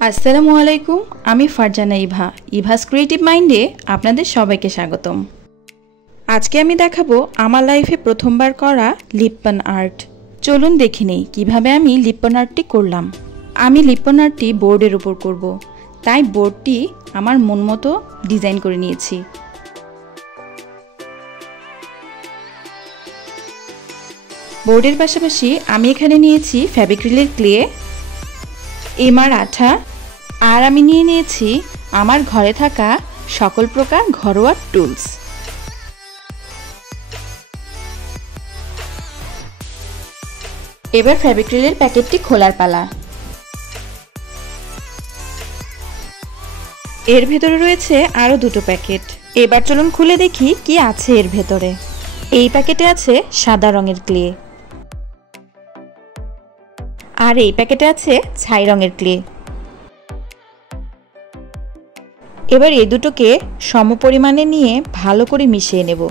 আসসালামু আলাইকুম। আমি ফারজানা ইভা, ইভাস ক্রিয়েটিভ মাইন্ডে আপনাদের সবাইকে স্বাগতম। আজকে আমি দেখাবো আমার লাইফে প্রথমবার করা লিপ্পন আর্ট। চলুন দেখে নেই কীভাবে আমি লিপ্পন আর্টটি করলাম। আমি লিপ্পন আর্টটি বোর্ডের উপর করব, তাই বোর্ডটি আমার মন মতো ডিজাইন করে নিয়েছি। বোর্ডের পাশাপাশি আমি এখানে নিয়েছি ফেভিক্রিলের ক্লে, এমআর আঠা, আর আমি নিয়ে নিয়েছি আমার ঘরে থাকা সকল প্রকার ঘরোয়া টুলস। এবার ফেভিক্রিলের প্যাকেটটি খোলার পালা। এর ভেতরে রয়েছে আরও দুটো প্যাকেট। এবার চলুন খুলে দেখি কি আছে এর ভেতরে। এই প্যাকেটে আছে সাদা রঙের ক্লে, আর এই প্যাকেটে আছে ছাই রঙের ক্লে। এবার এই দুটোকে সমপরিমাণে নিয়ে ভালো করে মিশিয়ে নেব,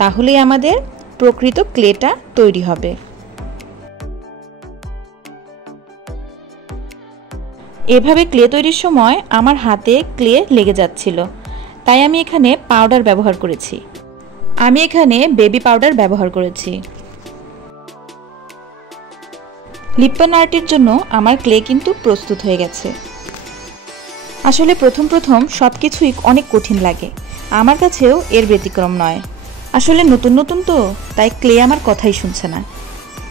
তাহলেই আমাদের প্রকৃত ক্লেটা তৈরি হবে। এভাবে ক্লে তৈরির সময় আমার হাতে ক্লে লেগে যাচ্ছিল, তাই আমি এখানে পাউডার ব্যবহার করেছি। আমি এখানে বেবি পাউডার ব্যবহার করেছি। লিপ্পন আর্টের জন্য আমার ক্লে কিন্তু প্রস্তুত হয়ে গেছে। আসলে প্রথম সব কিছুই অনেক কঠিন লাগে, আমার কাছেও এর ব্যতিক্রম নয়। আসলে নতুন নতুন তো, তাই ক্লে আমার কথাই শুনছে না।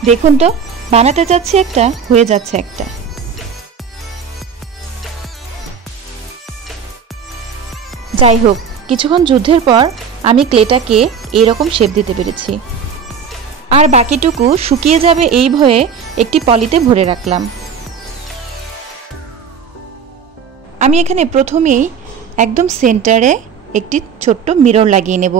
দেখুন তো, বানাতে যাচ্ছি একটা, হয়ে যাচ্ছে একটা। যাই হোক, কিছুক্ষণ যুদ্ধের পর আমি ক্লেটাকে এরকম শেপ দিতে পেরেছি, আর বাকিটুকু শুকিয়ে যাবে এই ভয়ে একটি পলিতে ভরে রাখলাম। আমি এখানে প্রথমেই একদম সেন্টারে একটি ছোট্ট মিরর লাগিয়ে নেব।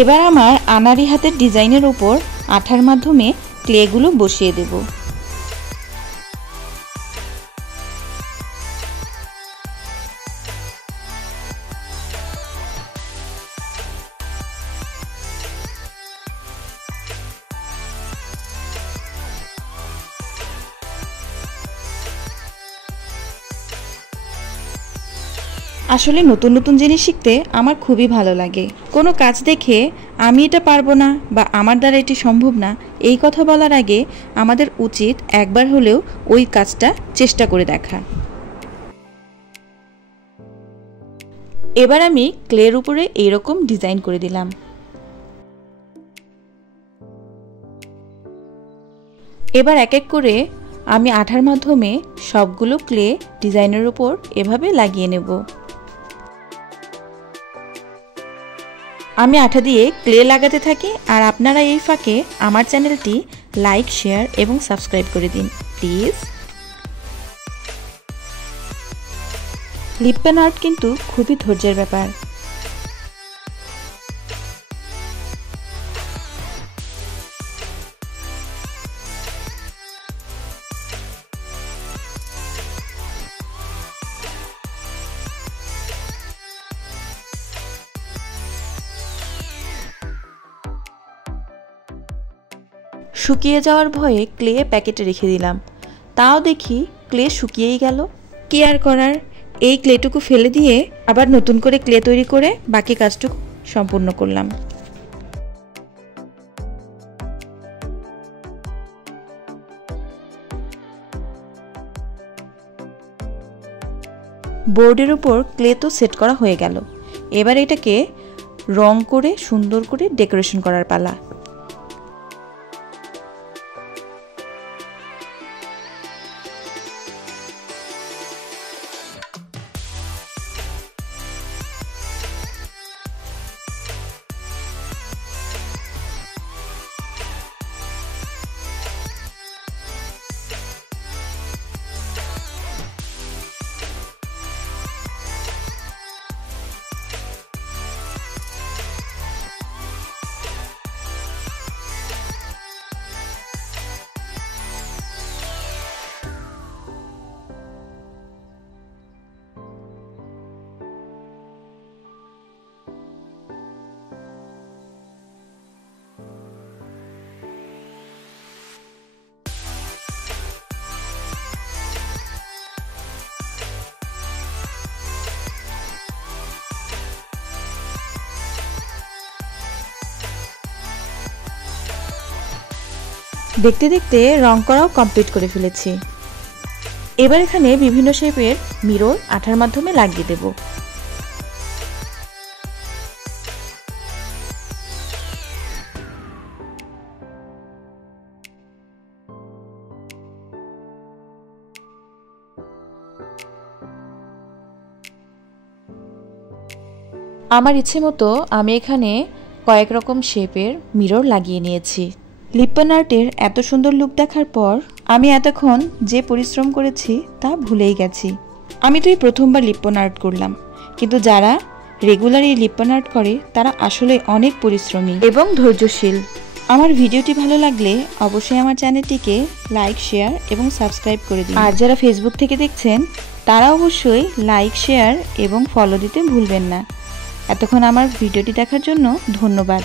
এবার আমার আনাড়ি হাতের ডিজাইনের উপর আঠার মাধ্যমে ক্লেগুলো বসিয়ে দেব। আসলে নতুন নতুন জিনিস শিখতে আমার খুবই ভালো লাগে। কোনো কাজ দেখে আমি এটা পারবো না বা আমার দ্বারা এটি সম্ভব না, এই কথা বলার আগে আমাদের উচিত একবার হলেও ওই কাজটা চেষ্টা করে দেখা। এবার আমি ক্লের উপরে এইরকম ডিজাইন করে দিলাম। এবার এক এক করে আমি আঠার মাধ্যমে সবগুলো ক্লে ডিজাইনের উপর এভাবে লাগিয়ে নেব। আমি আঠা দিয়ে ক্লে লাগাতে থাকি, আর আপনারা এই ফাঁকে আমার চ্যানেলটি লাইক, শেয়ার এবং সাবস্ক্রাইব করে দিন প্লিজ। লিপ্পন আর্ট কিন্তু খুবই ধৈর্যের ব্যাপার। শুকিয়ে যাওয়ার ভয়ে ক্লে প্যাকেটে রেখে দিলাম, তাও দেখি ক্লে শুকিয়েই গেল। কি আর করার, এই ক্লেটুকু ফেলে দিয়ে আবার নতুন করে ক্লে তৈরি করে বাকি কাজটুকু সম্পূর্ণ করলাম। বোর্ডের উপর ক্লে তো সেট করা হয়ে গেল, এবার এটাকে রং করে সুন্দর করে ডেকোরেশন করার পালা। দেখতে দেখতে রং করাও কমপ্লিট করে ফেলেছি। এবার এখানে বিভিন্ন শেপের মিরর আঠার মাধ্যমে লাগিয়ে দেব। আমার ইচ্ছে মতো আমি এখানে কয়েক রকম শেপের মিরর লাগিয়ে নিয়েছি। লিপ্পন আর্টের এত সুন্দর লুক দেখার পর আমি এতক্ষণ যে পরিশ্রম করেছি তা ভুলেই গেছি। আমি তো এই প্রথমবার লিপ্পন আর্ট করলাম, কিন্তু যারা রেগুলার এই লিপ্পন আর্ট করে তারা আসলে অনেক পরিশ্রমী এবং ধৈর্যশীল। আমার ভিডিওটি ভালো লাগলে অবশ্যই আমার চ্যানেলটিকে লাইক, শেয়ার এবং সাবস্ক্রাইব করে দিন। আর যারা ফেসবুক থেকে দেখছেন তারা অবশ্যই লাইক, শেয়ার এবং ফলো দিতে ভুলবেন না। এতক্ষণ আমার ভিডিওটি দেখার জন্য ধন্যবাদ।